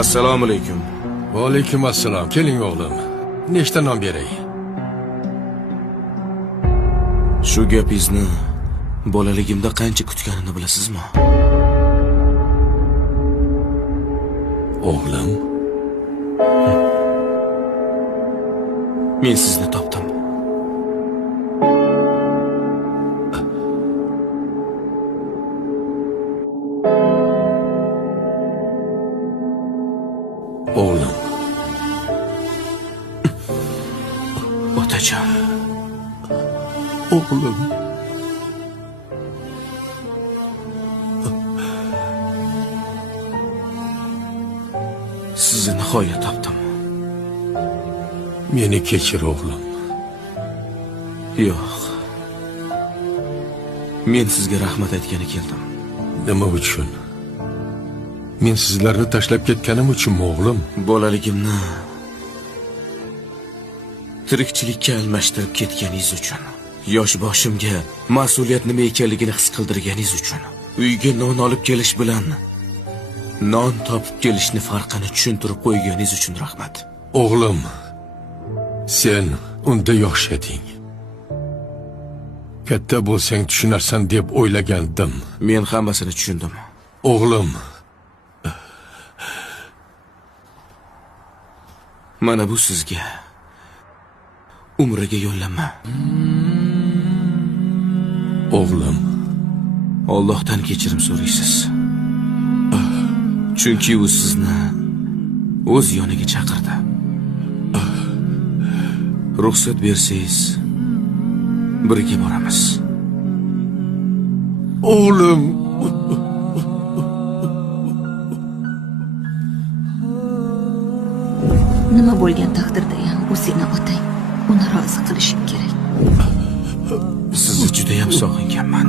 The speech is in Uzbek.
Assalomu alaykum. Va alaykum assalom. Keling o'g'lim. Nechta non beray? Shu gapingizni bolaligimda qancha kutganini bilasizmi? O'g'lim, men sizni topdim. o'g'lim. Otajon. O'g'lim. Sizni nihoyat topdim. Meni kechir o'g'lim. Yo'q. Men sizga rahmat aytgani keldim. Nima uchun? Men sizlarni tashlab ketganim uchunmi o'g'lim? Bolaligimni tirikchilikka almashtirib ketganingiz uchun. Yosh boshimga mas'uliyat nima ekanligini his qildirganingiz uchun. Uyga non olib kelish bilan non topib kelishni farqini tushuntirib qo'yganingiz uchun rahmat. O'g'lim, sen unda yosh eding. Katta bo'lsang tushunarsan deb o'ylagandim. Men hammasini tushundim. O'g'lim, mana bu sizga umriga yo'llanma. o'g'lim, Allohdan kechirim so'raysiz. Chunki u sizni o'z yoniga chaqirdi. Ruxsat bersangiz, birga boramiz. o'g'lim. Nima bo'lgan taqdirda ham u seni otang. Uni rozi qilishing kerak. Sizni juda ham sog'inganman.